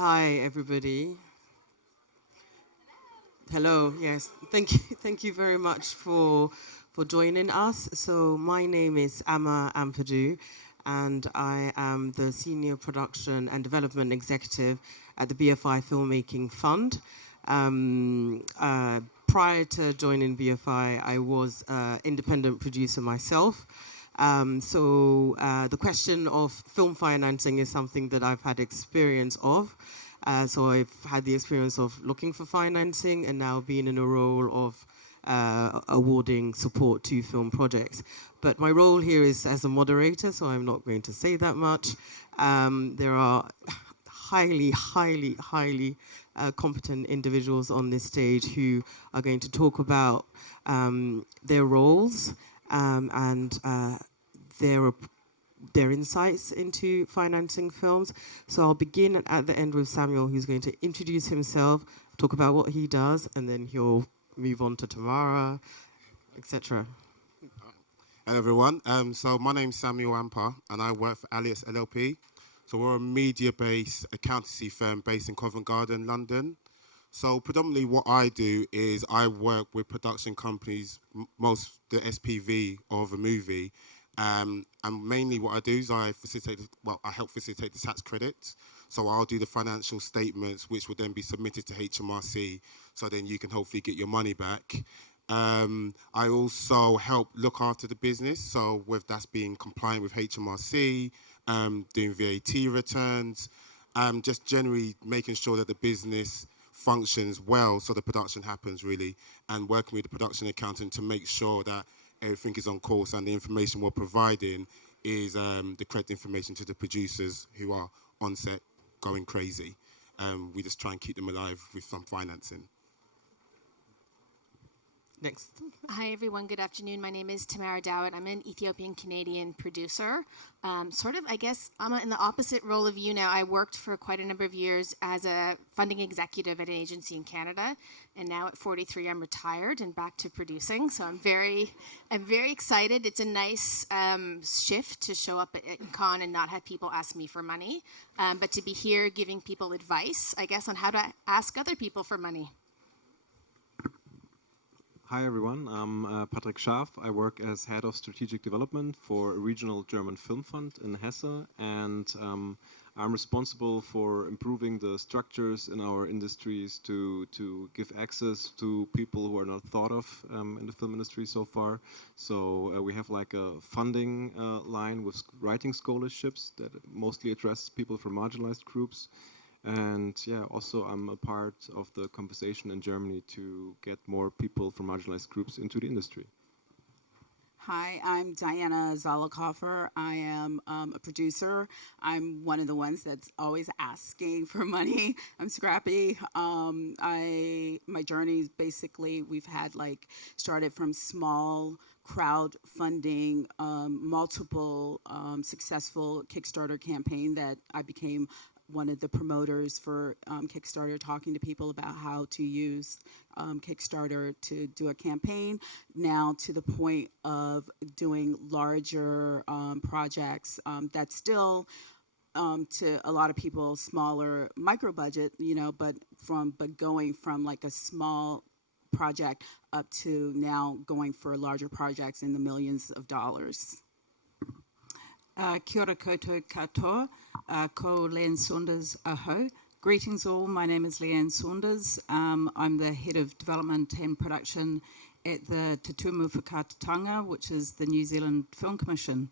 Hi, everybody. Hello. Yes, thank you very much for joining us. So my name is Ampadu, and I am the Senior Production and Development Executive at the BFI Filmmaking Fund. Prior to joining BFI, I was an independent producer myself. The question of film financing is something that I've had experience of. So I've had the experience of looking for financing and now being in a role of awarding support to film projects. But my role here is as a moderator, so I'm not going to say that much. There are highly competent individuals on this stage who are going to talk about their roles and their insights into financing films. So I'll begin at the end with Samuel, who's going to introduce himself, talk about what he does, and then he'll move on to Tamara, etc. Hello, everyone. So my name's Samuel Ampah, and I work for Alliotts LLP. So we're a media-based accountancy firm based in Covent Garden, London. So predominantly what I do is I work with production companies, most the SPV of a movie, and mainly what I do is I help facilitate the tax credits. So I'll do the financial statements, which will then be submitted to HMRC, so then you can hopefully get your money back. I also help look after the business, so whether that's being compliant with HMRC, doing VAT returns, just generally making sure that the business functions well so the production happens, really, and working with the production accountant to make sure that everything is on course and the information we're providing is the correct information to the producers who are on set going crazy. We just try and keep them alive with some financing. Next. Hi, everyone. Good afternoon. My name is Tamara Dawit. I'm an Ethiopian-Canadian producer. I guess, I'm in the opposite role of you now. I worked for quite a number of years as a funding executive at an agency in Canada, and now at 43, I'm retired and back to producing. So I'm very excited. It's a nice shift to show up at Con and not have people ask me for money, but to be here giving people advice, I guess, on how to ask other people for money. Hi everyone, I'm Patrick Schaaf. I work as Head of Strategic Development for a regional German film fund in Hessen, and I'm responsible for improving the structures in our industries to give access to people who are not thought of in the film industry so far. So we have like a funding line with writing scholarships that mostly address people from marginalized groups. And yeah, also I'm a part of the conversation in Germany to get more people from marginalized groups into the industry. Hi, I'm Diana Zollicoffer. I am a producer. I'm one of the ones that's always asking for money. I'm scrappy. My journey is basically, we've had started from small crowdfunding, multiple successful Kickstarter campaign that I became one of the promoters for Kickstarter, talking to people about how to use Kickstarter to do a campaign, now to the point of doing larger projects that's still, to a lot of people, smaller micro budget, but going from like a small project up to now going for larger projects in the millions of dollars. Kia ora koutou katoa, ko Leanne Saunders aho. Greetings all, my name is Leanne Saunders. I'm the Head of Development and Production at the Te Tumu Whakaatatanga, which is the New Zealand Film Commission.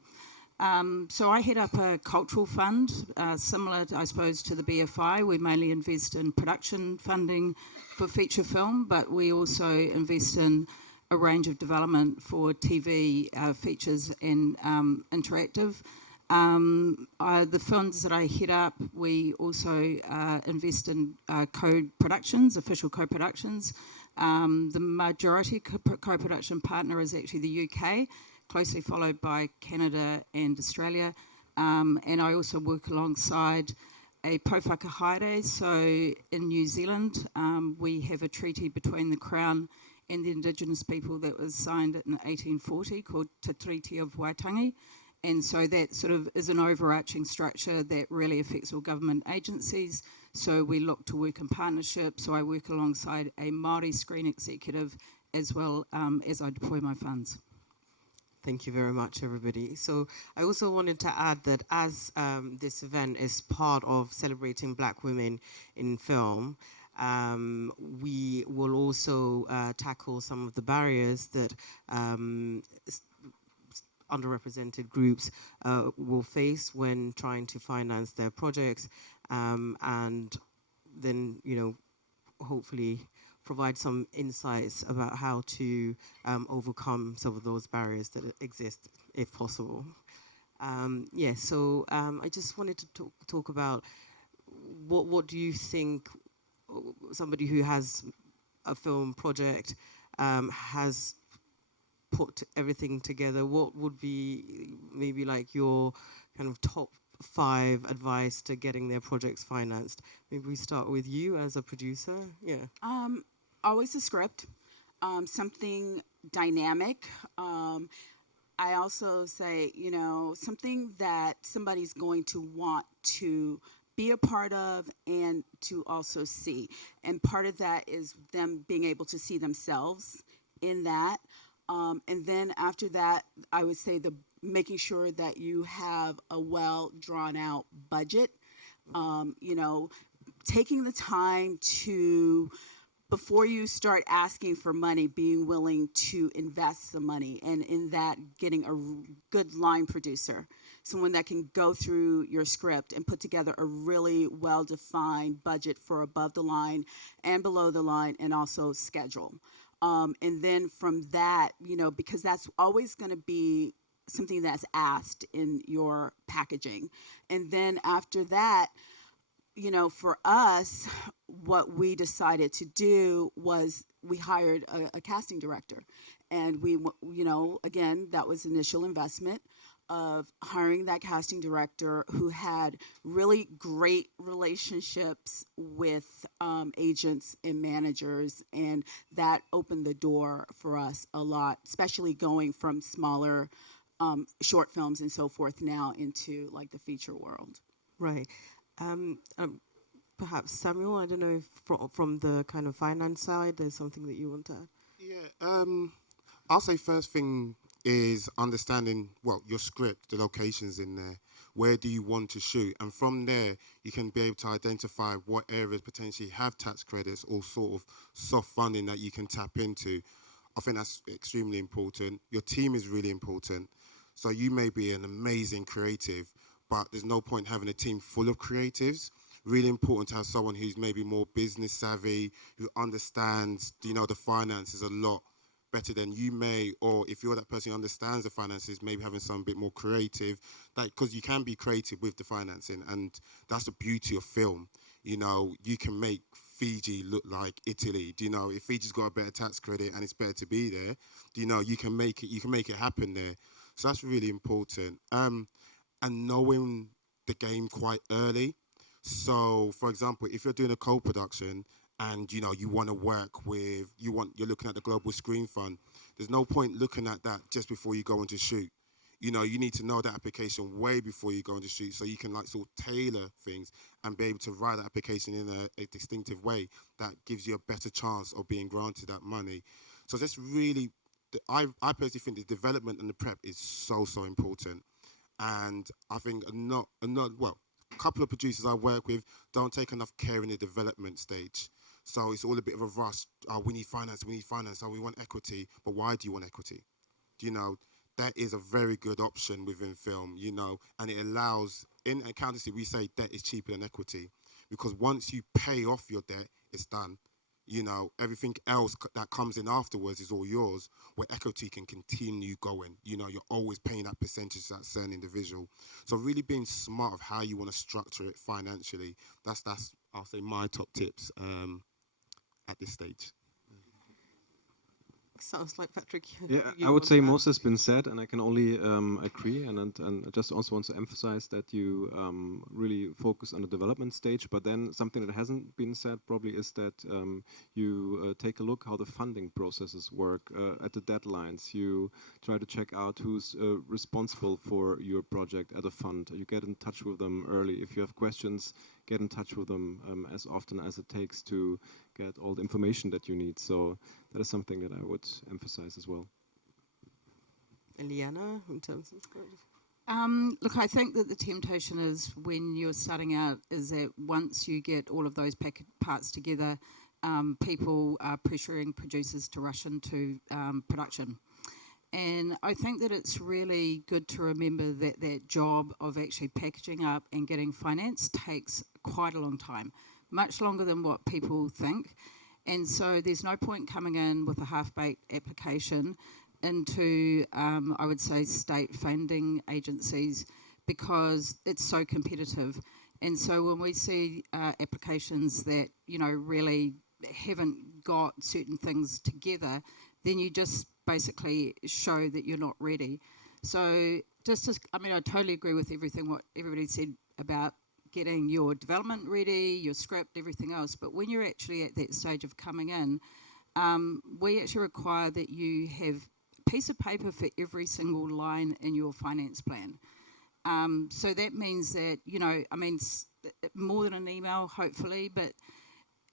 So I head up a cultural fund, similar, I suppose, to the BFI. We mainly invest in production funding for feature film, but we also invest in a range of development for TV features and interactive. The funds that I head up, we also invest in co-productions, official co-productions. The majority co-production partner is actually the UK, closely followed by Canada and Australia. And I also work alongside a pouwhaka haere. So in New Zealand, we have a treaty between the Crown and the Indigenous people that was signed in 1840 called Te Treaty of Waitangi. And so that sort of is an overarching structure that really affects all government agencies. So we look to work in partnership. So I work alongside a Māori screen executive as well as I deploy my funds. Thank you very much, everybody. So I also wanted to add that as this event is part of celebrating Black women in film, we will also tackle some of the barriers that underrepresented groups will face when trying to finance their projects, and then, hopefully provide some insights about how to overcome some of those barriers that exist, if possible. So I just wanted to talk about what do you think somebody who has a film project has put everything together. What would be maybe like your kind of top 5 advice to getting their projects financed? Maybe we start with you as a producer. Yeah. Always a script, something dynamic. I also say, something that somebody's going to want to be a part of and to also see. And part of that is them being able to see themselves in that. And then after that, I would say making sure that you have a well drawn out budget, taking the time to, before you start asking for money, being willing to invest the money, and in that getting a good line producer, someone that can go through your script and put together a really well-defined budget for above the line and below the line, and also schedule. And then from that, because that's always going to be something that's asked in your packaging. And then after that, for us, what we decided to do was we hired a casting director. And we, again, that was initial investment of hiring that casting director who had really great relationships with agents and managers. And that opened the door for us a lot, especially going from smaller short films and so forth now into like the feature world. Right. Perhaps Samuel, I don't know if from the kind of finance side, there's something that you want to add. Yeah, I'll say first thing is understanding, your script, the locations in there. Where do you want to shoot? And from there, you can be able to identify what areas potentially have tax credits or sort of soft funding that you can tap into. I think that's extremely important. Your team is really important. So you may be an amazing creative, but there's no point having a team full of creatives. Really important to have someone who's maybe more business savvy, who understands, the finances a lot better than you may, or if you're that person who understands the finances, maybe having some bit more creative, because you can be creative with the financing, and that's the beauty of film. You can make Fiji look like Italy. If Fiji's got a better tax credit and it's better to be there, you can make it happen there. So that's really important. And knowing the game quite early. So, for example, if you're doing a co-production and, you want to work with, you're looking at the Global Screen Fund, there's no point looking at that just before you go into shoot. You need to know that application way before you go into shoot, so you can sort of tailor things and be able to write that application in a distinctive way that gives you a better chance of being granted that money. So that's really, I personally think the development and the prep is so important. And I think a couple of producers I work with don't take enough care in the development stage. So it's all a bit of a rush. We need finance. Oh, we want equity. But why do you want equity? That is a very good option within film, and it allows, in accountancy, we say debt is cheaper than equity, because once you pay off your debt, it's done. Everything else that comes in afterwards is all yours, where equity can continue going. You're always paying that percentage to that certain individual. So really being smart of how you want to structure it financially, that's I'll say my top tips at this stage. Sounds like Patrick. Yeah, I would say most has been said, and I can only agree. And I just also want to emphasize that you really focus on the development stage. But then something that hasn't been said probably is that you take a look how the funding processes work at the deadlines. You try to check out who's responsible for your project at a fund. You get in touch with them early. If you have questions, get in touch with them as often as it takes to get all the information that you need. So that is something that I would emphasize as well. And Leanne, in terms of look, I think that the temptation is when you're starting out is that once you get all of those parts together, people are pressuring producers to rush into production. And I think that it's really good to remember that that job of actually packaging up and getting finance takes quite a long time, much longer than what people think. And so there's no point coming in with a half-baked application into, I would say, state funding agencies because it's so competitive. And so when we see applications that, you know, really haven't got certain things together, then you just basically show that you're not ready. So I totally agree with everything what everybody said about getting your development ready, your script, everything else. But when you're actually at that stage of coming in, we actually require that you have a piece of paper for every single line in your finance plan. So that means that, you know, I mean, more than an email, hopefully, but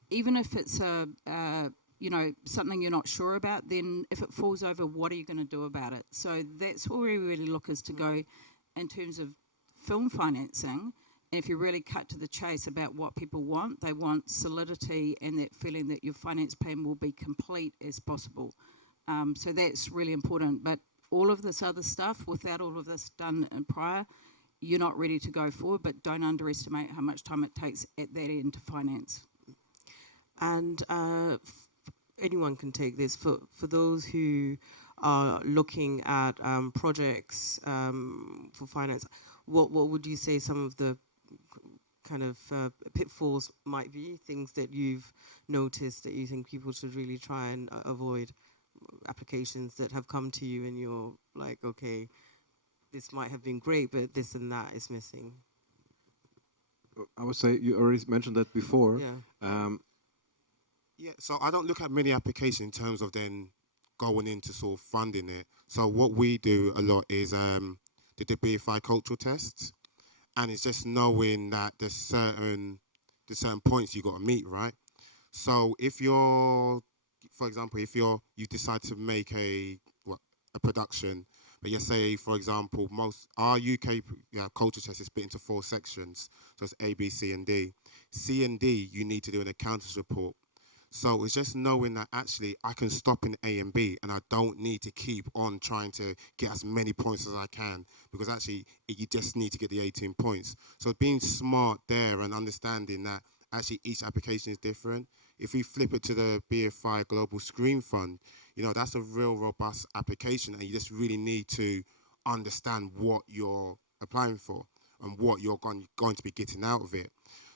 even if it's you know, something you're not sure about, then if it falls over, what are you going to do about it? So that's where we really look, is to go in terms of film financing. And if you really cut to the chase about what people want, they want solidity and that feeling that your finance plan will be complete as possible. So that's really important. But all of this other stuff, without all of this done in prior, you're not ready to go forward, but don't underestimate how much time it takes at that end to finance. And anyone can take this. For those who are looking at projects for finance, what would you say some of the kind of pitfalls might be, things that you've noticed that you think people should really try and avoid, applications that have come to you and you're like, okay, this might have been great, but this and that is missing? I would say you already mentioned that before. Yeah. Yeah, so I don't look at many applications in terms of then going into sort of funding it. So what we do a lot is the DEMISTIFY cultural tests, and it's just knowing that there's certain points you got to meet, right? So if you're, for example, if you decide to make a production, but you say, for example, our UK culture test is split into 4 sections, so it's A, B, C, and D. C and D, you need to do an accountant's report. So it's just knowing that actually I can stop in A and B and I don't need to keep on trying to get as many points as I can, because actually you just need to get the 18 points. So being smart there and understanding that actually each application is different. If we flip it to the BFI Global Screen Fund, you know, that's a real robust application, and you just really need to understand what you're applying for and what you're going to be getting out of it.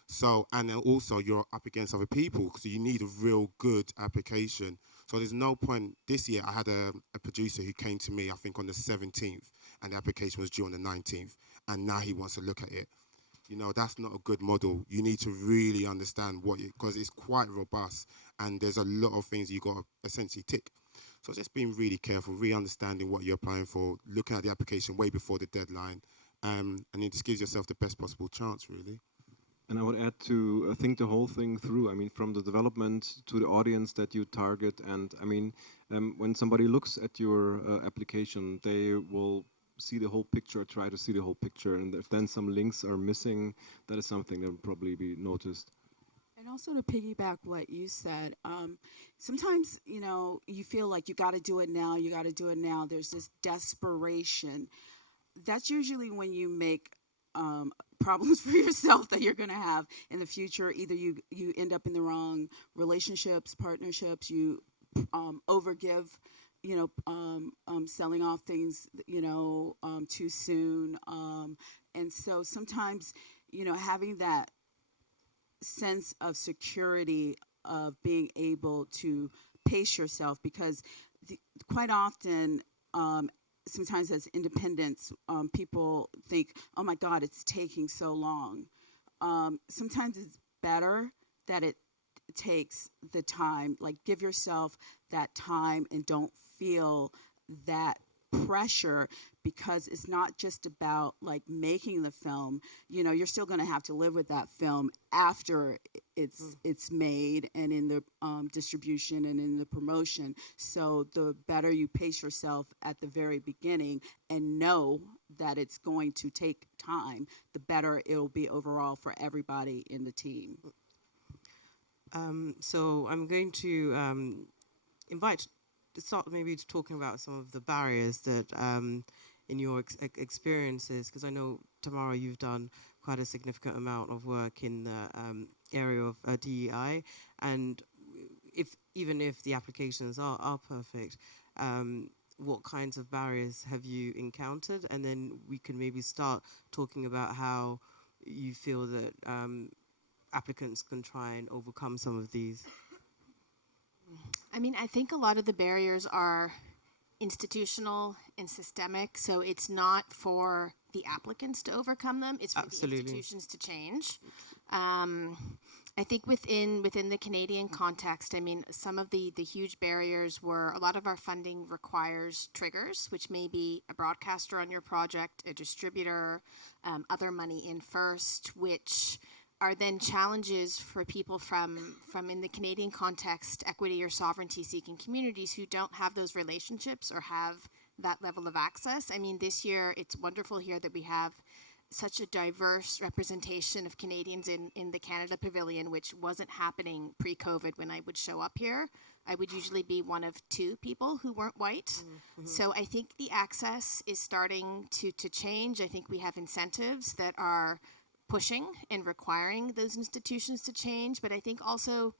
So, and then also you're up against other people, so you need a real good application. So there's no point. This year I had a producer who came to me, I think on the 17th, and the application was due on the 19th, and now he wants to look at it. You know, that's not a good model. You need to really understand because it's quite robust, and there's a lot of things you got to essentially tick. So just being really careful, really understanding what you're applying for, looking at the application way before the deadline, and it just gives yourself the best possible chance, really. And I would add to think the whole thing through. I mean, from the development to the audience that you target. And I mean, when somebody looks at your application, they will see the whole picture, try to see the whole picture. And if then some links are missing, that is something that will probably be noticed. And also to piggyback what you said, sometimes, you know, you feel like you got to do it now, you got to do it now. There's this desperation. That's usually when you make problems for yourself that you're going to have in the future. Either you end up in the wrong relationships, partnerships, you overgive, you know, selling off things, you know, too soon. And so sometimes, you know, having that sense of security of being able to pace yourself, because quite often, sometimes as independents, people think, oh my God, it's taking so long. Sometimes it's better that it takes the time, like give yourself that time and don't feel that pressure, because it's not just about like making the film. You know, you're still going to have to live with that film after it's made and in the distribution and in the promotion. So the better you pace yourself at the very beginning and know that it's going to take time, the better it'll be overall for everybody in the team. So I'm going to start maybe talking about some of the barriers that in your experiences, because I know, Tamara, you've done quite a significant amount of work in the area of DEI, and even if the applications are perfect, what kinds of barriers have you encountered? And then we can maybe start talking about how you feel that applicants can try and overcome some of these. I mean, I think a lot of the barriers are institutional and systemic, so it's not for the applicants to overcome them, it's for the institutions to change. I think within the Canadian context, I mean, some of the huge barriers were a lot of our funding requires triggers, which may be a broadcaster on your project, a distributor, other money in first, which are then challenges for people from in the Canadian context, equity or sovereignty seeking communities who don't have those relationships or have that level of access. I mean, this year, it's wonderful here that we have such a diverse representation of Canadians in the Canada Pavilion, which wasn't happening pre-COVID when I would show up here. I would usually be one of two people who weren't white. Mm-hmm. So I think the access is starting to change. I think we have incentives that are pushing and requiring those institutions to change, but I think also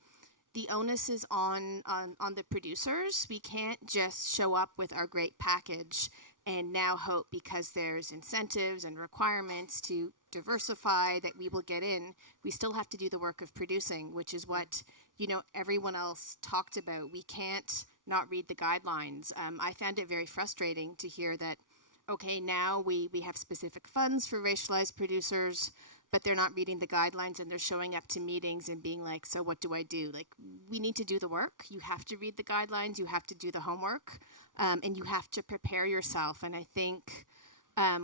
the onus is on the producers. We can't just show up with our great package and now hope because there's incentives and requirements to diversify that we will get in. We still have to do the work of producing, which is what, you know, everyone else talked about. We can't not read the guidelines. I found it very frustrating to hear that, okay, now we have specific funds for racialized producers, but they're not reading the guidelines and they're showing up to meetings and being like, so what do I do? Like, we need to do the work. You have to read the guidelines. You have to do the homework. And you have to prepare yourself. And I think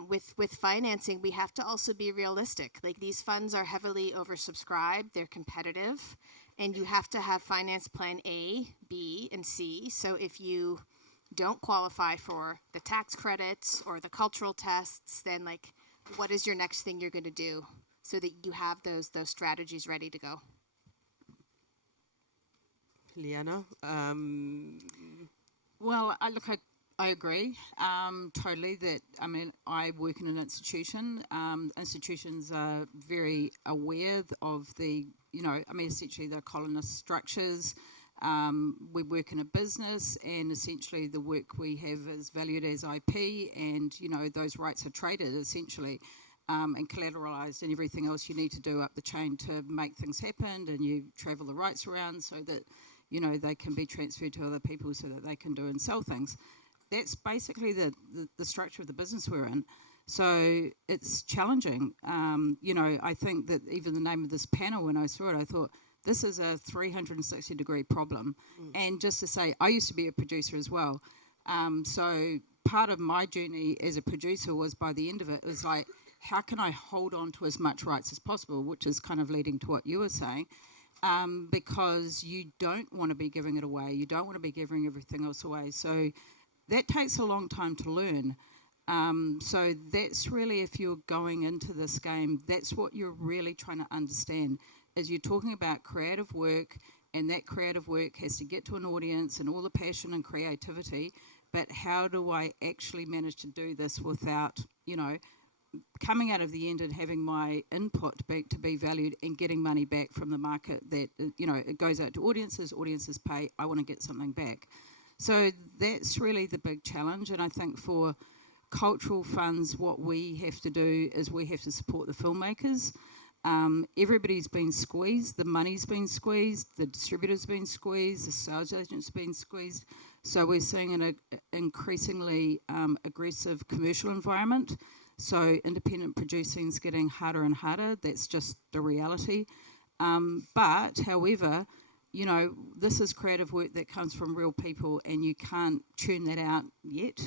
with financing, we have to also be realistic. Like, these funds are heavily oversubscribed. They're competitive. And you have to have finance plan A, B, and C. So if you don't qualify for the tax credits or the cultural tests, then, like, what is your next thing you're going to do so that you have those strategies ready to go? Leanne? Well, I agree totally that, I mean, I work in an institution. Institutions are very aware of the, you know, I mean, essentially they're colonist structures. We work in a business, and essentially the work we have is valued as IP, and, you know, those rights are traded essentially and collateralized, and everything else you need to do up the chain to make things happen, and you travel the rights around so that, you know, they can be transferred to other people so that they can do and sell things. That's basically the structure of the business we're in. So it's challenging. You know, I think that even the name of this panel, when I saw it, I thought, this is a 360-degree problem. And just to say, I used to be a producer as well. So part of my journey as a producer was, by the end of it, was like, how can I hold on to as much rights as possible, which is kind of leading to what you were saying, because you don't want to be giving it away. You don't want to be giving everything else away. So that takes a long time to learn. So that's really, if you're going into this game, that's what you're really trying to understand, is you're talking about creative work, and that creative work has to get to an audience and all the passion and creativity, but how do I actually manage to do this without, you know, coming out of the end and having my input back to be valued and getting money back from the market that, you know, it goes out to audiences pay, I want to get something back. So that's really the big challenge, and I think for cultural funds, what we have to do is we have to support the filmmakers. Everybody's been squeezed, the money's been squeezed, the distributor's been squeezed, the sales agent's been squeezed, So we're seeing an increasingly aggressive commercial environment. So independent producing is getting harder and harder. That's just the reality. But however, you know, this is creative work that comes from real people, and you can't churn that out yet.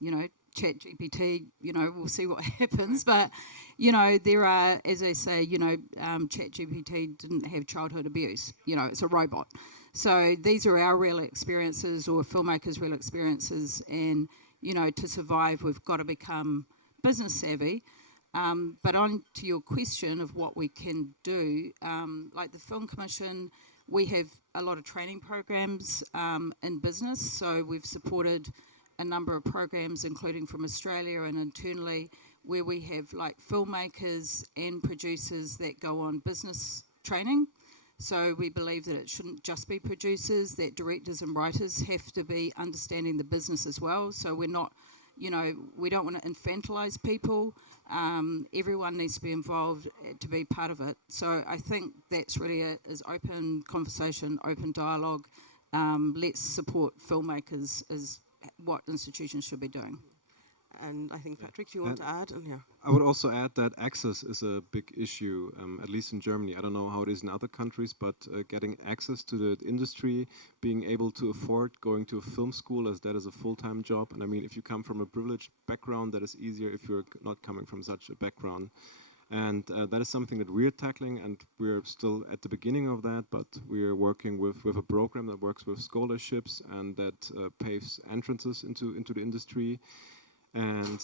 You know, ChatGPT, you know, we'll see what happens. But, you know, there are, as I say, you know, ChatGPT didn't have childhood abuse. You know, it's a robot. So these are our real experiences, or filmmakers' real experiences. And, you know, to survive, we've got to become business savvy. But on to your question of what we can do, like the Film Commission, we have a lot of training programs in business. So we've supported a number of programs, including from Australia and internally, where we have like filmmakers and producers that go on business training. So we believe that it shouldn't just be producers, that directors and writers have to be understanding the business as well. So we're not, you know, we don't want to infantilize people. Everyone needs to be involved to be part of it. So I think that's really is open conversation, open dialogue. Let's support filmmakers is what institutions should be doing. And I think, Patrick, do you want to add? Yeah. I would also add that access is a big issue, at least in Germany. I don't know how it is in other countries, but getting access to the industry, being able to afford going to a film school, as that is a full-time job. And I mean, if you come from a privileged background, that is easier if you're not coming from such a background. And that is something that we're tackling, and we're still at the beginning of that, but we're working with a program that works with scholarships and that paves entrances into the industry. And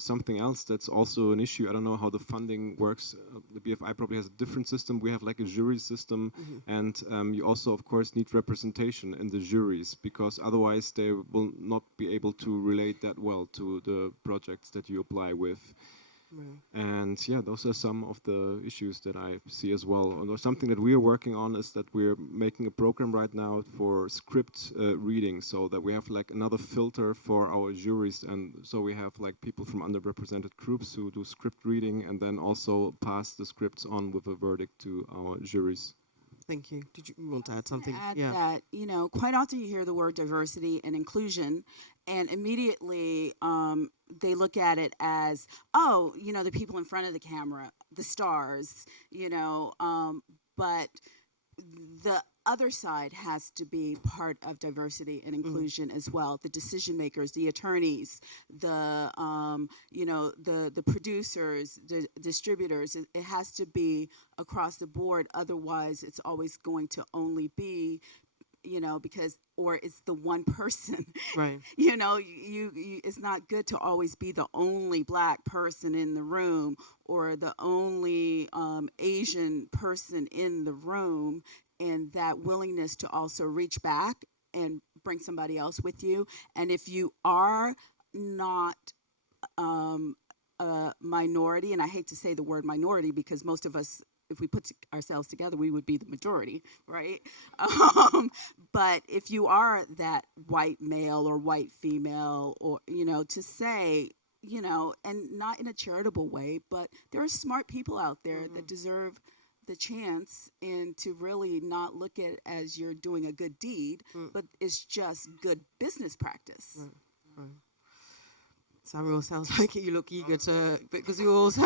something else that's also an issue, I don't know how the funding works. The BFI probably has a different system. We have like a jury system, and you also, of course, need representation in the juries, because otherwise they will not be able to relate that well to the projects that you apply with. And yeah, those are some of the issues that I see as well. And something that we are working on is that we're making a program right now for script reading, so that we have like another filter for our juries, and so we have like people from underrepresented groups who do script reading and then also pass the scripts on with a verdict to our juries. Thank you. Did you want to add something? Add that, you know, quite often you hear the word diversity and inclusion, and immediately they look at it as, oh, you know, the people in front of the camera, the stars, you know, but the other side has to be part of diversity and inclusion as well. The decision makers, the attorneys, the you know, the producers, the distributors. It has to be across the board. Otherwise, it's always going to only be, you know, because, or it's the one person. Right. You know, you it's not good to always be the only black person in the room or the only Asian person in the room. And that willingness to also reach back and bring somebody else with you. And if you are not a minority, and I hate to say the word minority because most of us, if we put ourselves together, we would be the majority, right? But if you are that white male or white female, or, you know, to say, you know, and not in a charitable way, but there are smart people out there that deserve the chance, and to really not look at it as you're doing a good deed, but it's just good business practice. Samuel, sounds like you look eager to, because you also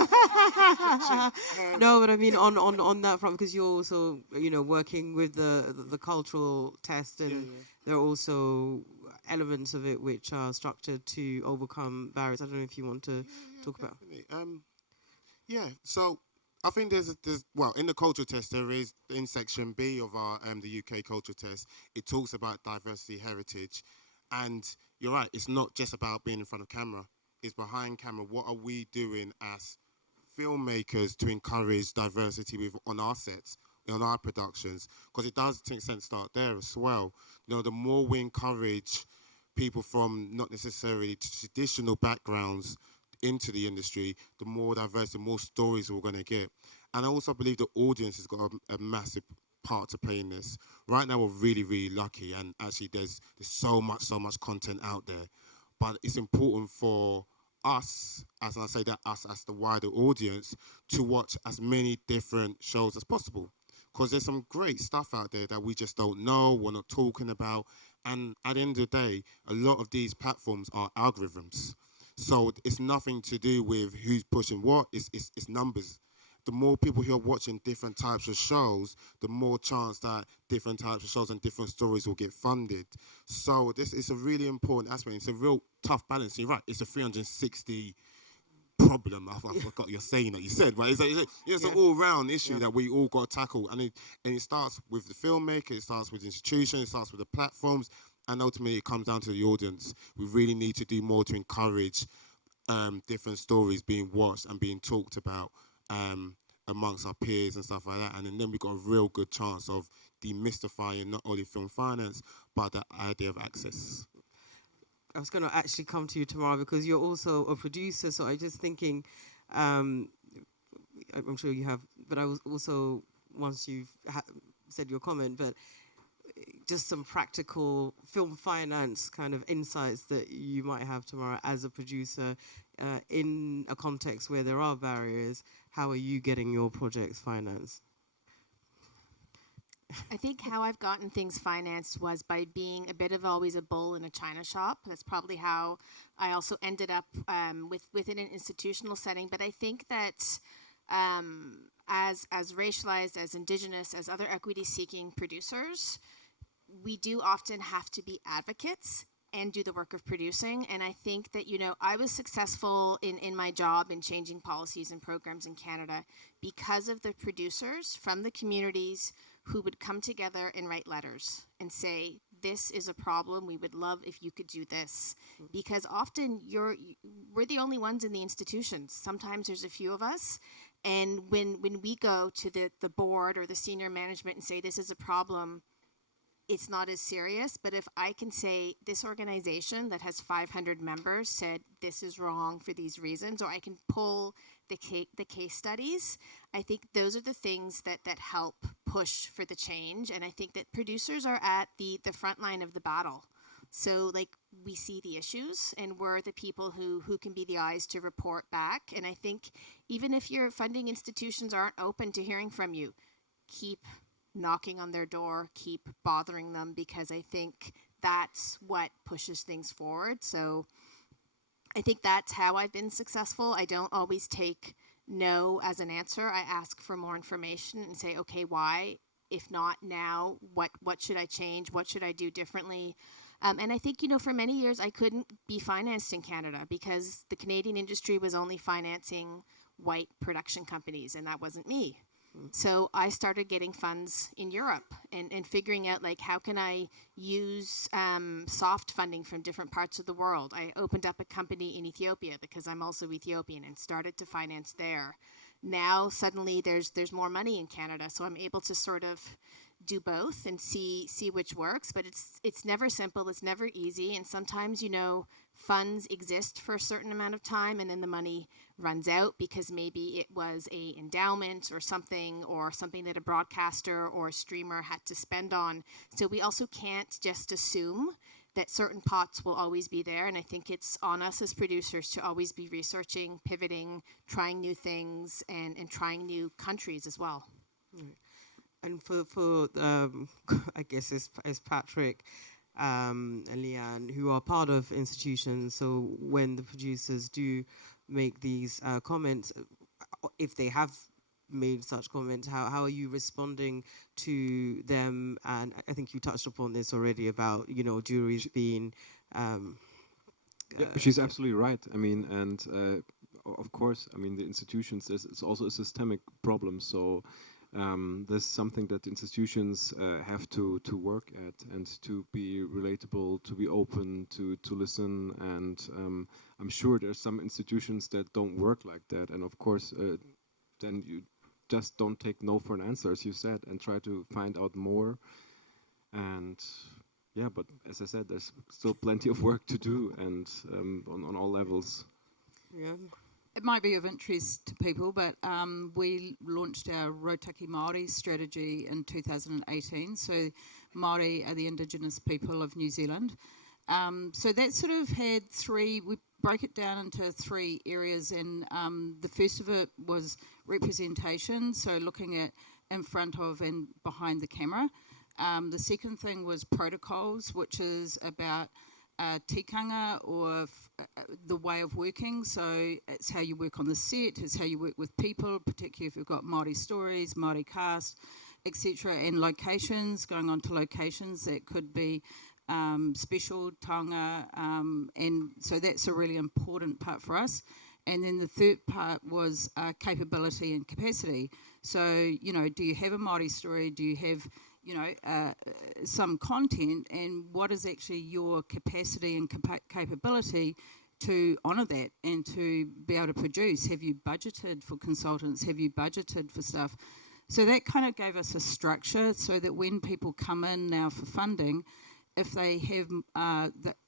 no, but I mean on that front, because you're also, you know, working with the cultural test, and there are also elements of it which are structured to overcome barriers. I don't know if you want to talk about. So I think there's well, in the culture test, there is, in section B of our the UK culture test, it talks about diversity, heritage, and you're right, it's not just about being in front of camera, it's behind camera. What are we doing as filmmakers to encourage diversity on our sets, on our productions? Because it does, to an extent, start there as well. You know, the more we encourage people from not necessarily traditional backgrounds into the industry, the more diverse, the more stories we're going to get. And I also believe the audience has got a massive part to play in this. Right now, we're really, really lucky, and actually there's so much content out there. But it's important for us, as I say that, us as the wider audience, to watch as many different shows as possible. Because there's some great stuff out there that we just don't know, we're not talking about, And at the end of the day, a lot of these platforms are algorithms. So it's nothing to do with who's pushing what, it's numbers. The more people who are watching different types of shows, the more chance that different types of shows and different stories will get funded. So this is a really important aspect. It's a real tough balance. You're right, it's a 360 problem. I forgot you're saying that you said, right? It's an all-round issue that we all got to tackle. And it starts with the filmmaker, it starts with the institution, it starts with the platforms, and ultimately it comes down to the audience. We really need to do more to encourage different stories being watched and being talked about amongst our peers and stuff like that. And then we've got a real good chance of demystifying not only film finance, but the idea of access. I was going to actually come to you, Tamara, because you're also a producer. So I'm just thinking, I'm sure you have, but I was also, once you've said your comment, but just some practical film finance kind of insights that you might have, Tamara, as a producer in a context where there are barriers. How are you getting your projects financed? I think how I've gotten things financed was by being a bit of always a bull in a china shop. That's probably how I also ended up within an institutional setting. But I think that as racialized, as Indigenous, as other equity-seeking producers, we do often have to be advocates and do the work of producing. And I think that, I was successful in my job in changing policies and programs in Canada because of the producers from the communities who would come together and write letters and say, this is a problem, we would love if you could do this. Because often we're the only ones in the institutions. Sometimes there's a few of us. And when we go to the board or the senior management and say, this is a problem, it's not as serious. But if I can say this organization that has 500 members said this is wrong for these reasons, or I can pull the case studies, I think those are the things that help push for the change. And I think that producers are at the front line of the battle. So we see the issues and we're the people who can be the eyes to report back. And I think even if your funding institutions aren't open to hearing from you, keep knocking on their door, keep bothering them, because I think that's what pushes things forward. So I think that's how I've been successful. I don't always take no as an answer. I ask for more information and say, okay, why? If not now, what should I change? What should I do differently? And I think, for many years I couldn't be financed in Canada because the Canadian industry was only financing white production companies, and that wasn't me. So I started getting funds in Europe and figuring out how can I use soft funding from different parts of the world. I opened up a company in Ethiopia because I'm also Ethiopian and started to finance there. Now suddenly there's more money in Canada, so I'm able to sort of do both and see which works. But it's never simple, it's never easy, and sometimes funds exist for a certain amount of time and then the money runs out because maybe it was a endowment or something that a broadcaster or a streamer had to spend on. So we also can't just assume that certain pots will always be there, and I think it's on us as producers to always be researching, pivoting, trying new things, and trying new countries as well. Right. And for I guess as Patrick and Leanne, who are part of institutions, so when the producers do make these comments, if they have made such comments, how are you responding to them? And I think you touched upon this already about, juries being... she's absolutely right. I mean, and of course, I mean, the institutions, it's also a systemic problem. So this is something that institutions have to work at and to be relatable, to be open, to listen. And I'm sure there's some institutions that don't work like that. And of course, then you just don't take no for an answer, as you said, and try to find out more. And yeah, but as I said, there's still plenty of work to do, and on all levels. Yeah. It might be of interest to people, but we launched our Rotaki Māori strategy in 2018. So Māori are the Indigenous people of New Zealand. So that sort of had we broke it down into 3 areas, and the first of it was representation, so looking at in front of and behind the camera. The second thing was protocols, which is about tikanga, or the way of working. So it's how you work on the set, it's how you work with people, particularly if you've got Māori stories, Māori cast, etc. And locations, going on to locations that could be special, taonga, and so that's a really important part for us. And then the third part was capability and capacity. So, you know, do you have a Māori story? Do you have, you know, some content? And what is actually your capacity and capability to honour that and to be able to produce? Have you budgeted for consultants? Have you budgeted for stuff? So that kind of gave us a structure so that when people come in now for funding, if they have,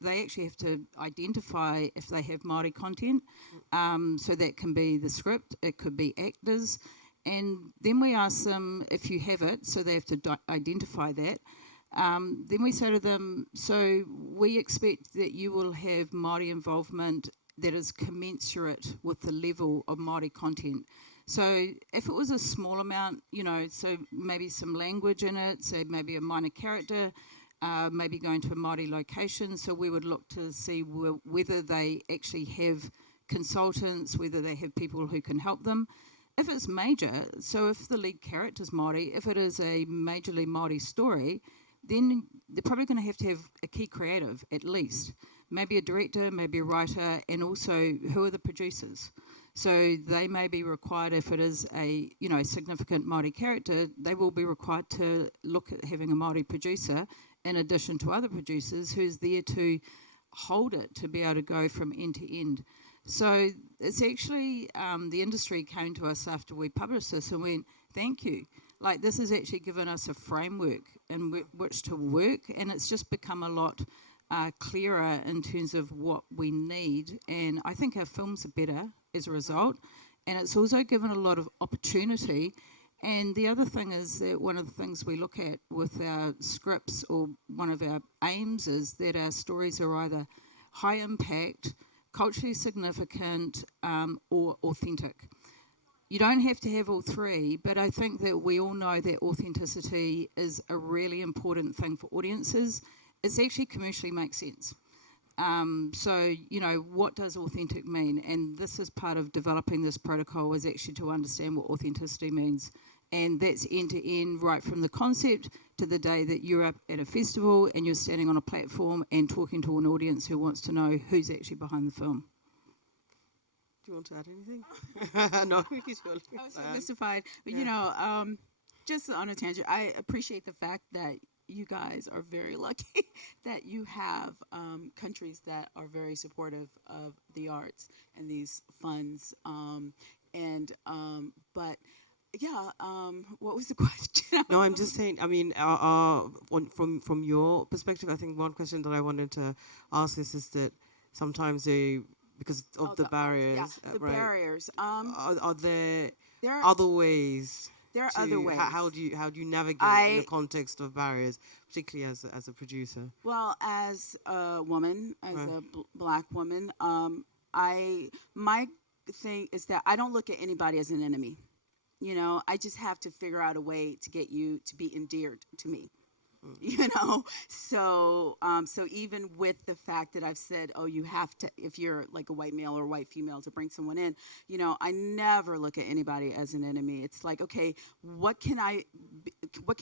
they actually have to identify if they have Māori content. So that can be the script, it could be actors. And then we ask them if you have it, so they have to identify that. Then we say to them, so we expect that you will have Māori involvement that is commensurate with the level of Māori content. So if it was a small amount, you know, so maybe some language in it, so maybe a minor character, maybe going to a Māori location, so we would look to see whether they actually have consultants, whether they have people who can help them. If it's major, so if the lead character is Māori, if it is a majorly Māori story, then they're probably going to have a key creative at least. Maybe a director, maybe a writer, and also who are the producers. So they may be required, if it is a, you know, significant Māori character, they will be required to look at having a Māori producer in addition to other producers who's there to hold it, to be able to go from end to end. So it's actually, the industry came to us after we published this and went, thank you. Like, this has actually given us a framework in which to work, and it's just become a lot clearer in terms of what we need. And I think our films are better as a result, and it's also given a lot of opportunity. And the other thing is that one of the things we look at with our scripts, or one of our aims, is that our stories are either high impact, culturally significant, or authentic. You don't have to have all three, but I think that we all know that authenticity is a really important thing for audiences. It's actually commercially makes sense. So, you know, what does authentic mean? And this is part of developing this protocol, is actually to understand what authenticity means. And that's end to end, right from the concept to the day that you're up at a festival and you're standing on a platform and talking to an audience who wants to know who's actually behind the film. Do you want to add anything? No, I was so mystified. But, you know, just on a tangent, I appreciate the fact that you guys are very lucky that you have countries that are very supportive of the arts and these funds. But yeah, what was the question? No, I'm just saying, I mean, from your perspective, I think one question that I wanted to ask is that sometimes because of the barriers. Yeah, the right, barriers. Are there are other ways? There are other ways. How do you navigate in the context of barriers, particularly as a producer? Well, as a woman, as a black woman, my thing is that I don't look at anybody as an enemy. You know, I just have to figure out a way to get you to be endeared to me. You know, so even with the fact that I've said, oh, you have to, if you're like a white male or white female, to bring someone in, you know, I never look at anybody as an enemy. It's like, okay, what can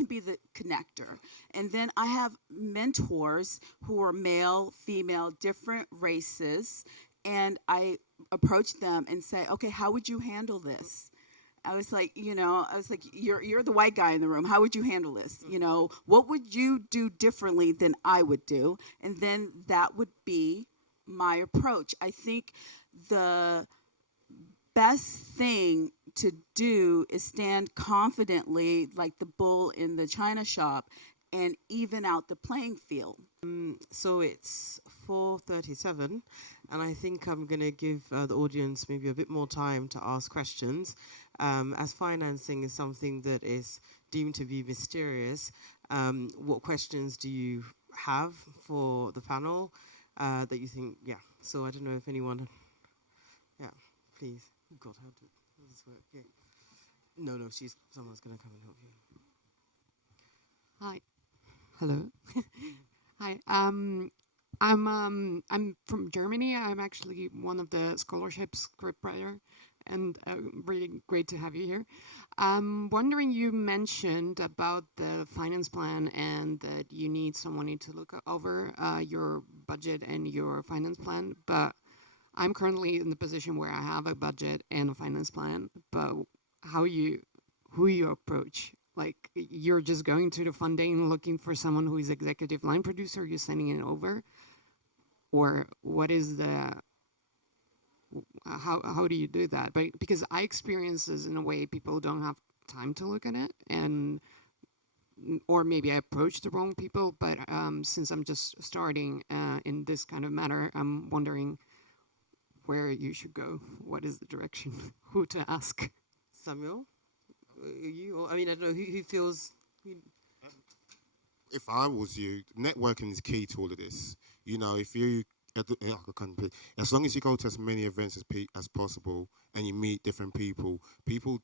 be the connector? And then I have mentors who are male, female, different races, and I approach them and say, okay, how would you handle this? I was like, you're the white guy in the room. How would you handle this? You know, what would you do differently than I would do? And then that would be my approach. I think the best thing to do is stand confidently like the bull in the china shop and even out the playing field. So it's 4:37, and I think I'm going to give the audience maybe a bit more time to ask questions. As financing is something that is deemed to be mysterious, what questions do you have for the panel that you think, so I don't know if anyone, please. Oh God, how does this work? Yeah. No, someone's going to come and help you. Hi. Hello. Hi. I'm from Germany. I'm actually one of the scholarship scriptwriter, and really great to have you here. I'm wondering, you mentioned about the finance plan and that you need someone to look over your budget and your finance plan, but I'm currently in the position where I have a budget and a finance plan, but who you approach? Like, you're just going to the funding looking for someone who is executive line producer, you're sending it over? Or what is the, how do you do that? But because I experience this in a way people don't have time to look at it, and or maybe I approach the wrong people, but since I'm just starting in this kind of matter, I'm wondering where you should go. What is the direction? Who to ask? Samuel? I mean, I don't know, who feels... If I was you, networking is key to all of this. You know, if you, as long as you go to as many events as possible and you meet different people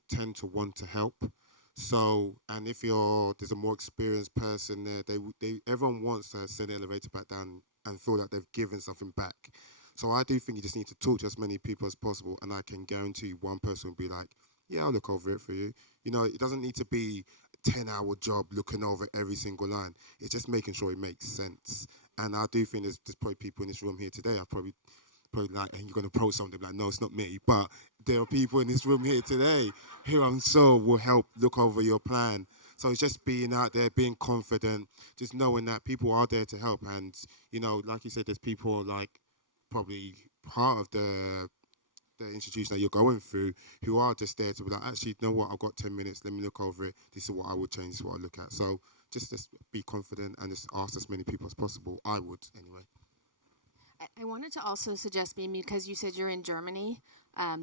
tend to want to help. So, and if there's a more experienced person there, everyone wants to send the elevator back down and feel like they've given something back. So I do think you just need to talk to as many people as possible, and I can guarantee one person will be like, yeah, I'll look over it for you. You know, it doesn't need to be a 10-hour job looking over every single line. It's just making sure it makes sense. And I do think there's probably people in this room here today, I probably like, and you're going to approach something like, no, it's not me. But there are people in this room here today who I'm sure will help look over your plan. So it's just being out there, being confident, just knowing that people are there to help. And, you know, like you said, there's people like probably part of the institution that you're going through who are just there to be like, actually, you know what, I've got 10 minutes, let me look over it. This is what I would change, this is what I look at. So just be confident and just ask as many people as possible. I would, anyway. I wanted to also suggest, maybe because you said you're in Germany,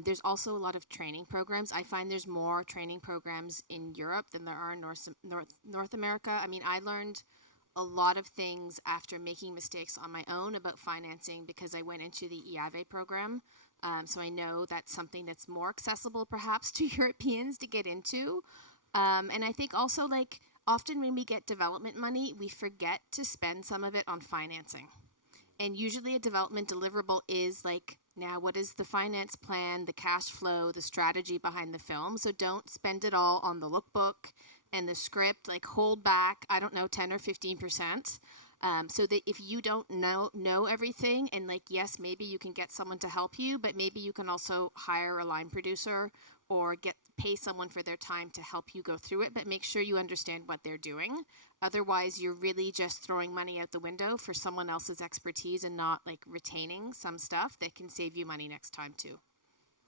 there's also a lot of training programs. I find there's more training programs in Europe than there are in North America. I mean, I learned a lot of things after making mistakes on my own about financing because I went into the IAVE program. So I know that's something that's more accessible perhaps to Europeans to get into. And I think also, like, often when we get development money, we forget to spend some of it on financing. And usually a development deliverable is like, now what is the finance plan, the cash flow, the strategy behind the film? So don't spend it all on the lookbook and the script, like hold back, I don't know, 10 or 15%. So that if you don't know everything, and like, yes, maybe you can get someone to help you, but maybe you can also hire a line producer or pay someone for their time to help you go through it, but make sure you understand what they're doing. Otherwise, you're really just throwing money out the window for someone else's expertise and not like retaining some stuff that can save you money next time too.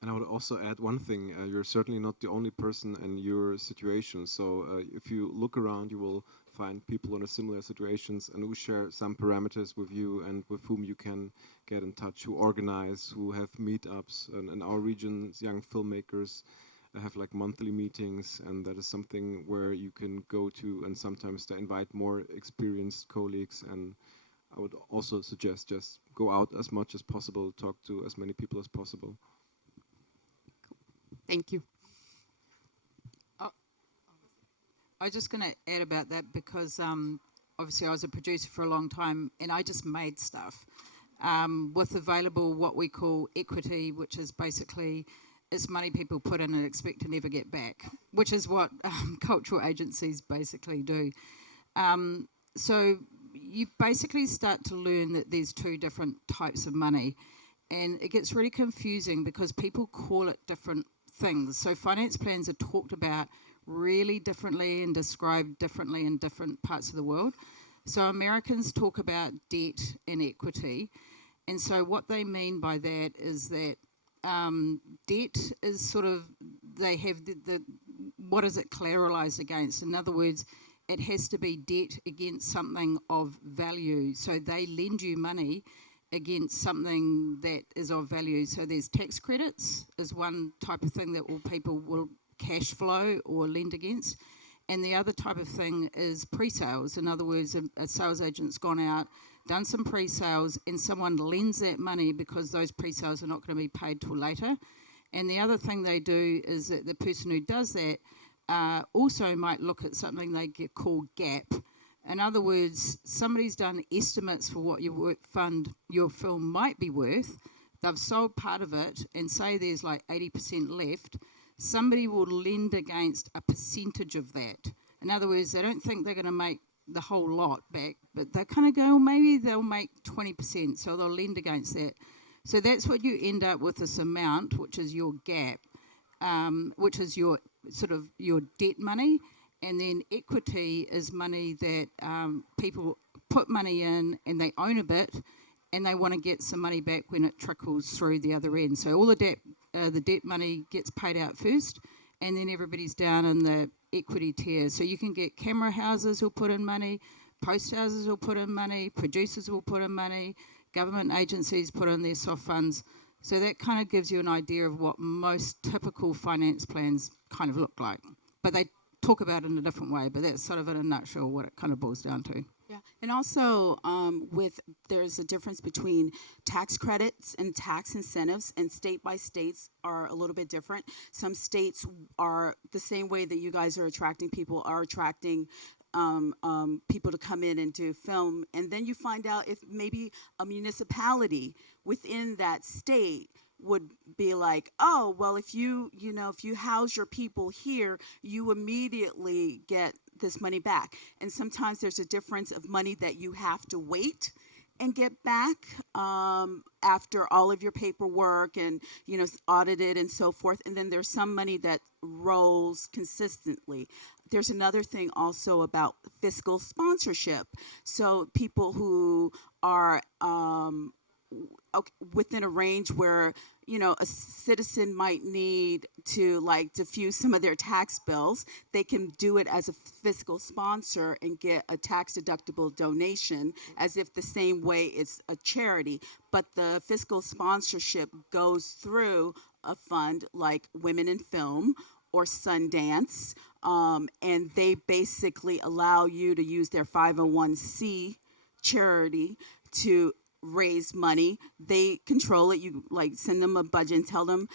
And I would also add one thing, you're certainly not the only person in your situation. So if you look around, you will find people in a similar situations and who share some parameters with you and with whom you can get in touch, who organize, who have meetups. And in our region, young filmmakers have like monthly meetings, and that is something where you can go to, and sometimes they invite more experienced colleagues. And I would also suggest just go out as much as possible, talk to as many people as possible. Thank you. I was just going to add about that because obviously I was a producer for a long time and I just made stuff with available what we call equity, which is basically it's money people put in and expect to never get back, which is what cultural agencies basically do. So you basically start to learn that there's two different types of money, and it gets really confusing because people call it different things. So finance plans are talked about really differently and described differently in different parts of the world. So Americans talk about debt and equity. And so what they mean by that is that debt is sort of, they have the what is it collateralized against? In other words, it has to be debt against something of value. So they lend you money against something that is of value. So there's tax credits is one type of thing that all people will cash flow or lend against. And the other type of thing is pre-sales. In other words, a sales agent's gone out, done some pre-sales, and someone lends that money because those pre-sales are not going to be paid till later. And the other thing they do is that the person who does that also might look at something they call gap. In other words, somebody's done estimates for what your film might be worth. They've sold part of it, and say there's like 80% left. Somebody will lend against a percentage of that. In other words, they don't think they're going to make the whole lot back, but they kind of go, well, maybe they'll make 20%, so they'll lend against that. So that's what you end up with, this amount, which is your gap, which is your sort of your debt money. And then equity is money that people put money in and they own a bit and they want to get some money back when it trickles through the other end. So all the debt money gets paid out first, and then everybody's down in the equity tier. So you can get camera houses who'll put in money, post houses will put in money, producers will put in money, government agencies put in their soft funds. So that kind of gives you an idea of what most typical finance plans kind of look like. But they talk about it in a different way, but that's sort of in a nutshell what it kind of boils down to. Yeah, and also there's a difference between tax credits and tax incentives, and state by states are a little bit different. Some states are the same way that you guys are attracting people, are attracting people to come in and do film, and then you find out if maybe a municipality within that state would be like, oh, well, if you house your people here, you immediately get this money back. And sometimes there's a difference of money that you have to wait and get back after all of your paperwork and, audited and so forth. And then there's some money that rolls consistently. There's another thing also about fiscal sponsorship. So people who are within a range where a citizen might need to diffuse some of their tax bills, they can do it as a fiscal sponsor and get a tax deductible donation as if the same way it's a charity. But the fiscal sponsorship goes through a fund like Women in Film or Sundance, and they basically allow you to use their 501c charity to raise money. They control it. You send them a budget and tell them.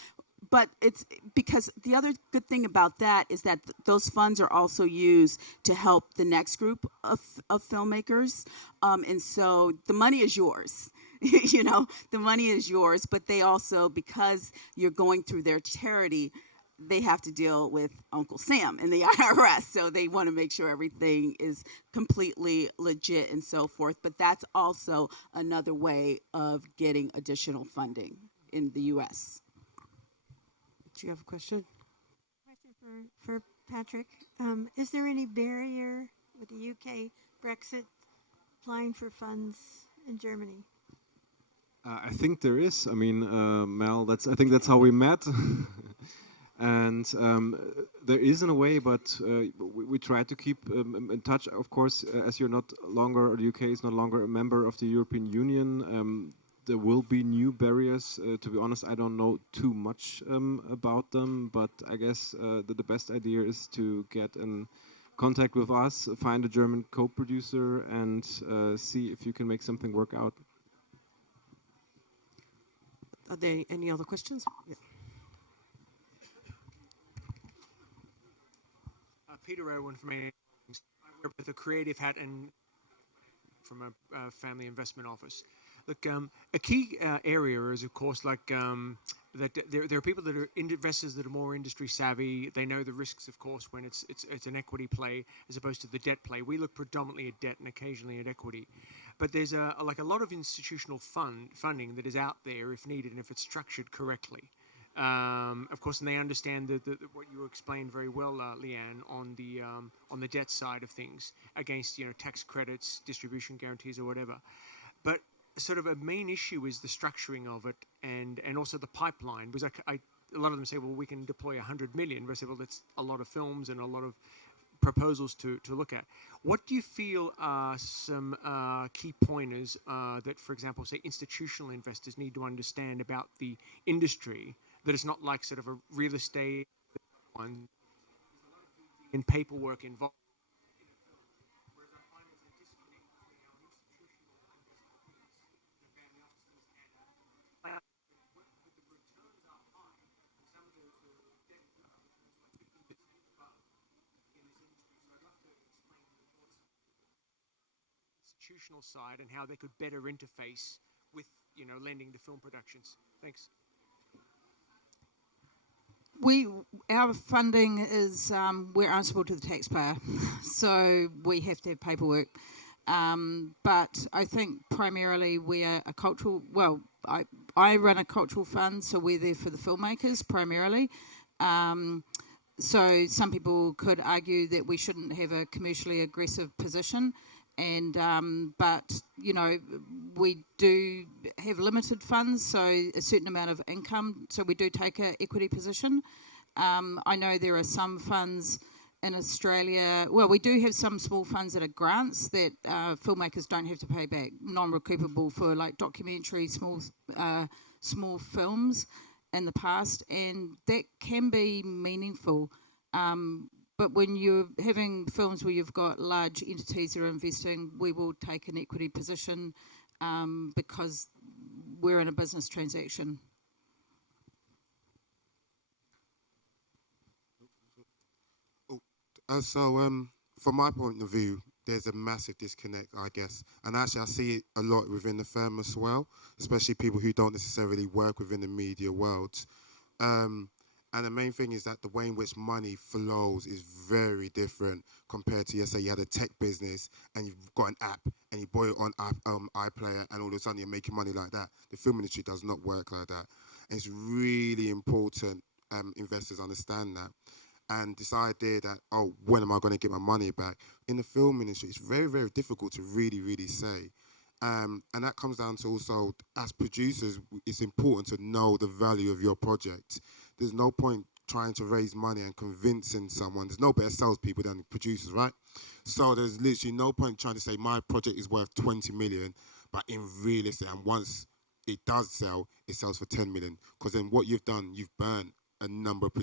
But it's because the other good thing about that is that those funds are also used to help the next group of filmmakers. And so the money is yours. The money is yours, but they also, because you're going through their charity, they have to deal with Uncle Sam and the IRS, so they want to make sure everything is completely legit and so forth. But that's also another way of getting additional funding in the U.S. Do you have a question? Question for Patrick. Is there any barrier with the UK Brexit applying for funds in Germany? I think there is. I mean, Mel, I think that's how we met. And there is in a way, but we try to keep in touch. Of course, as the UK is no longer a member of the European Union, there will be new barriers. To be honest, I don't know too much about them, but I guess the best idea is to get in contact with us, find a German co-producer, and see if you can make something work out. Are there any other questions? Yeah. Peter Irwin from I work with a creative hat and from a family investment office. Look, a key area is, of course, that there are people that are investors that are more industry savvy. They know the risks, of course, when it's an equity play as opposed to the debt play. We look predominantly at debt and occasionally at equity. But there's a lot of institutional funding that is out there if needed and if it's structured correctly. Of course, and they understand what you explained very well, Leanne, on the debt side of things against tax credits, distribution guarantees, or whatever. But sort of a main issue is the structuring of it and also the pipeline, because a lot of them say, well, we can deploy 100 million. But I say, well, that's a lot of films and a lot of proposals to look at. What do you feel are some key pointers that, for example, say institutional investors need to understand about the industry? That it's not like sort of a real estate one in paperwork involved. institutional side and how they could better interface with, lending to film productions? Thanks. Our funding is, we're answerable to the taxpayer, so we have to have paperwork. But I think primarily we are a cultural, I run a cultural fund, so we're there for the filmmakers primarily. So some people could argue that we shouldn't have a commercially aggressive position, and but we do have limited funds, so a certain amount of income, so we do take an equity position. I know there are some funds in Australia, we do have some small funds that are grants that filmmakers don't have to pay back, non-recoupable for like documentary, small films in the past, and that can be meaningful. But when you're having films where you've got large entities that are investing, we will take an equity position because we're in a business transaction. From my point of view, there's a massive disconnect, I guess. And actually, I see it a lot within the firm as well, especially people who don't necessarily work within the media world. And the main thing is that the way in which money flows is very different compared to, say, you had a tech business and you've got an app and you buy it on iPlayer and all of a sudden you're making money like that. The film industry does not work like that. And it's really important investors understand that. And this idea that, when am I going to get my money back? In the film industry, it's very, very difficult to really, really say. And that comes down to also, as producers, it's important to know the value of your project. There's no point trying to raise money and convincing someone. There's no better salespeople than producers, right? So there's literally no point trying to say my project is worth 20 million, but in real estate, and once it does sell, it sells for 10 million. Because then what you've done, you've burnt a number of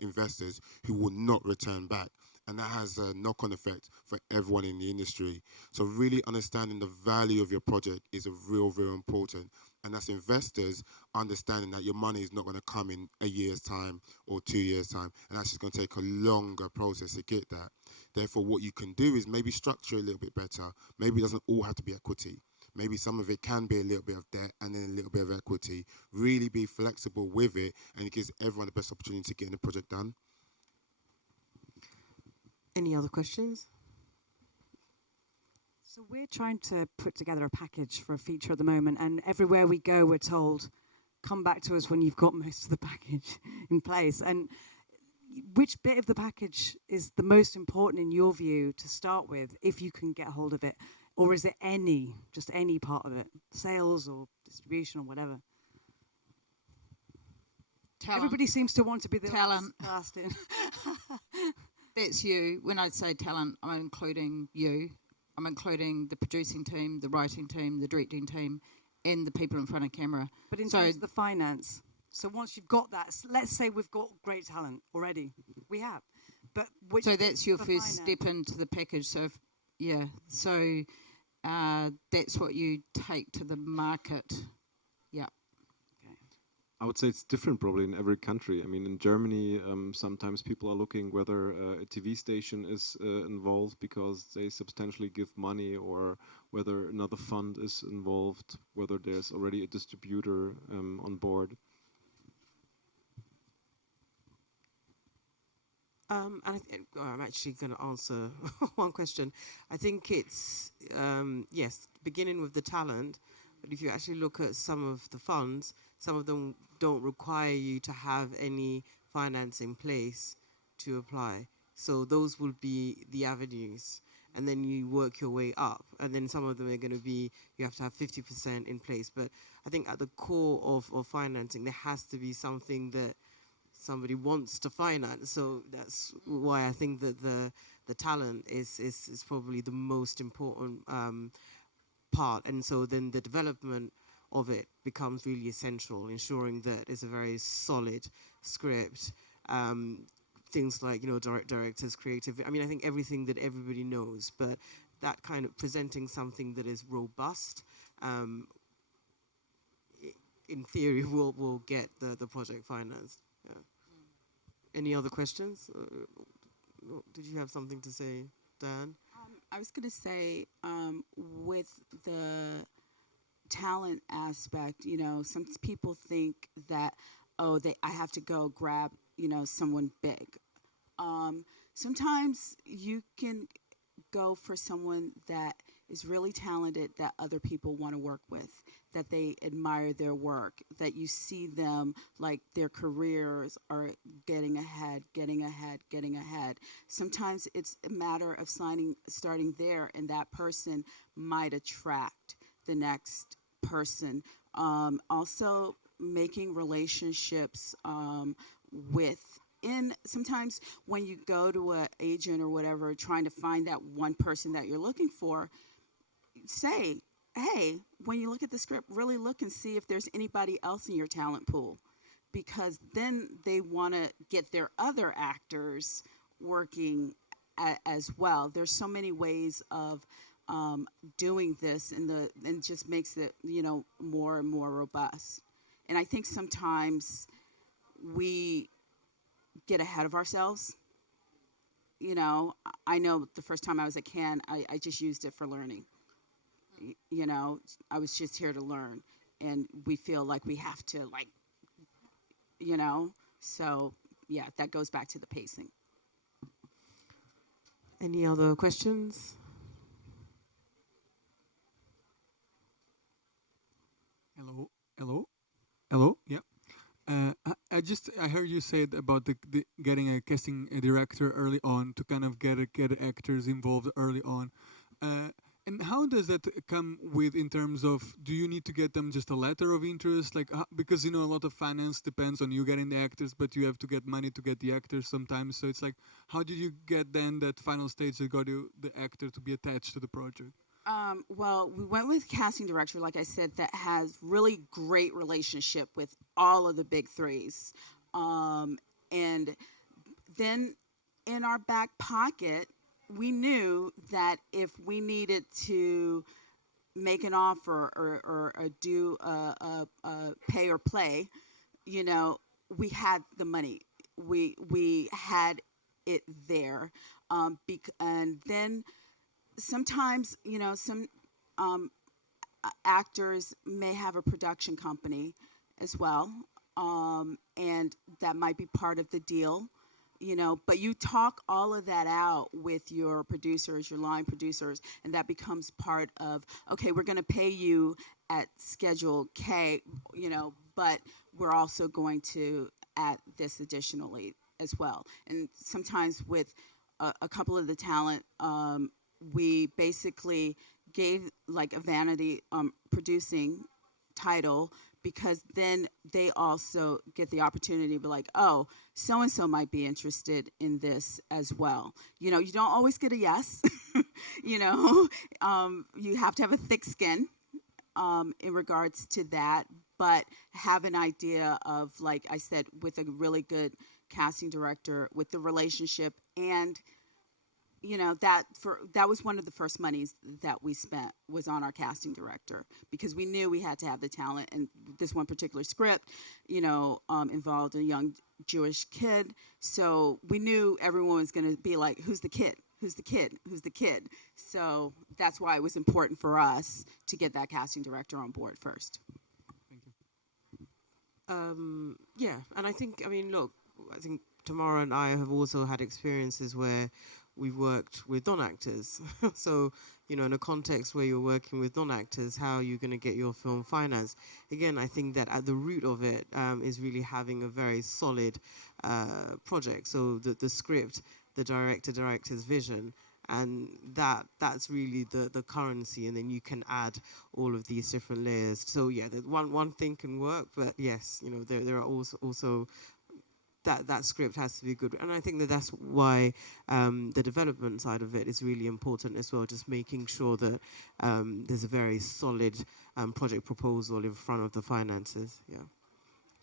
investors who will not return back. And that has a knock-on effect for everyone in the industry. So really understanding the value of your project is real important. And as investors, understanding that your money is not going to come in a year's time or 2 years' time. And that's just going to take a longer process to get that. Therefore, what you can do is maybe structure a little bit better. Maybe it doesn't all have to be equity. Maybe some of it can be a little bit of debt and then a little bit of equity. Really be flexible with it, and it gives everyone the best opportunity to get the project done. Any other questions? So we're trying to put together a package for a feature at the moment, and everywhere we go, we're told, come back to us when you've got most of the package in place. And which bit of the package is the most important in your view to start with, if you can get hold of it? Or is it just any part of it, sales or distribution or whatever? Talent. Everybody seems to want to be the talent. last in. That's you. When I say talent, I'm including you. I'm including the producing team, the writing team, the directing team, and the people in front of camera. But in terms of the finance, so once you've got that, let's say we've got great talent already. We have. But so that's your first step into the package. So, that's what you take to the market. Yeah. I would say it's different probably in every country. I mean, in Germany, sometimes people are looking whether a TV station is involved because they substantially give money, or whether another fund is involved, whether there's already a distributor on board. I'm actually going to answer one question. I think it's, yes, beginning with the talent, but if you actually look at some of the funds, some of them don't require you to have any finance in place to apply. So those will be the avenues. And then you work your way up. And then some of them are going to be, you have to have 50% in place. But I think at the core of financing, there has to be something that somebody wants to finance. So that's why I think that the talent is probably the most important part. And so then the development of it becomes really essential, ensuring that it's a very solid script. Things like, directors, creative. I mean, I think everything that everybody knows, but that kind of presenting something that is robust, in theory, will get the project financed. Yeah. Any other questions? Did you have something to say, Dan? I was going to say, with the talent aspect, you know, some people think that, oh, I have to go grab, you know, someone big. Sometimes you can go for someone that is really talented, that other people want to work with, that they admire their work, that you see them, like their careers are getting ahead. Sometimes it's a matter of starting there, and that person might attract the next person. Also making relationships sometimes when you go to an agent or whatever, trying to find that one person that you're looking for, say, hey, when you look at the script, really look and see if there's anybody else in your talent pool, because then they want to get their other actors working as well. There's so many ways of doing this, and it just makes it, you know, more and more robust. And I think sometimes we get ahead of ourselves. You know, I know the first time I was at Cannes, I just used it for learning. You know, I was just here to learn, and we feel like we have to, like, you know, so yeah, that goes back to the pacing. Any other questions? Hello. Yeah. I heard you said about the getting a casting director early on to kind of get actors involved early on. And how does that come with, in terms of, do you need to get them just a letter of interest? Like, because, you know, a lot of finance depends on you getting the actors, but you have to get money to get the actors sometimes. So it's like, how did you get then that final stage that got you the actor to be attached to the project? Well, we went with a casting director, like I said, that has really great relationship with all of the big threes. And then in our back pocket, we knew that if we needed to make an offer or do a pay or play, you know, we had the money. We had it there. And then sometimes, you know, some actors may have a production company as well, and that might be part of the deal. You know, but you talk all of that out with your producers, your line producers, and that becomes part of, okay, we're going to pay you at Schedule K, you know, but we're also going to add this additionally as well. And sometimes with a couple of the talent, we basically gave like a vanity producing title, because then they also get the opportunity to be like, oh, so-and-so might be interested in this as well. You know, you don't always get a yes. You know, you have to have a thick skin in regards to that, but have an idea of, like I said, with a really good casting director, with the relationship, and you know, that was one of the first monies that we spent, was on our casting director, because we knew we had to have the talent. And this one particular script, you know, involved a young Jewish kid. So we knew everyone was going to be like, who's the kid? Who's the kid? Who's the kid? So that's why it was important for us to get that casting director on board first. Thank you. Yeah, and I think Tamara and I have also had experiences where we've worked with non-actors. So, you know, in a context where you're working with non-actors, how are you going to get your film financed? Again, I think that at the root of it is really having a very solid project. So the script, the director's vision, and that's really the currency, and then you can add all of these different layers. So yeah, one thing can work, but yes, you know, there are also that script has to be good. And I think that's why the development side of it is really important as well, just making sure that there's a very solid project proposal in front of the finances. Yeah.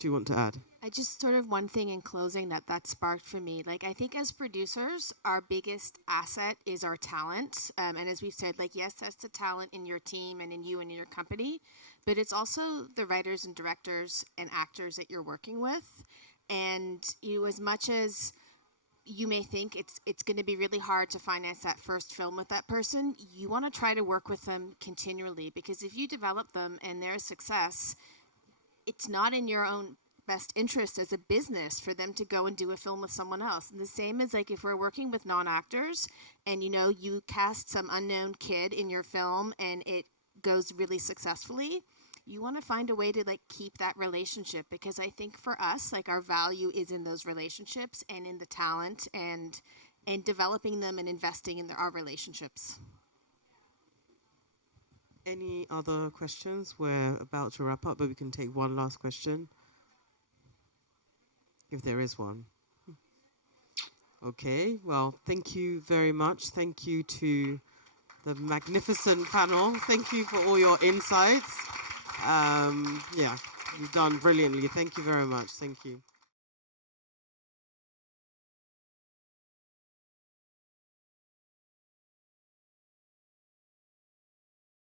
Do you want to add? I just sort of one thing in closing that sparked for me. Like, I think as producers, our biggest asset is our talent. And as we've said, like, yes, that's the talent in your team and in you and in your company, but it's also the writers and directors and actors that you're working with. And you, as much as you may think it's going to be really hard to finance that first film with that person. You want to try to work with them continually, because if you develop them and they're a success, it's not in your own best interest as a business for them to go and do a film with someone else. And the same as like if we're working with non-actors and you cast some unknown kid in your film and it goes really successfully, you want to find a way to like keep that relationship, because I think for us, like our value is in those relationships and in the talent and developing them and investing in our relationships. Any other questions? We're about to wrap up, but we can take one last question, if there is one. Okay, well, thank you very much. Thank you to the magnificent panel. Thank you for all your insights. Yeah, you've done brilliantly. Thank you very much. Thank you.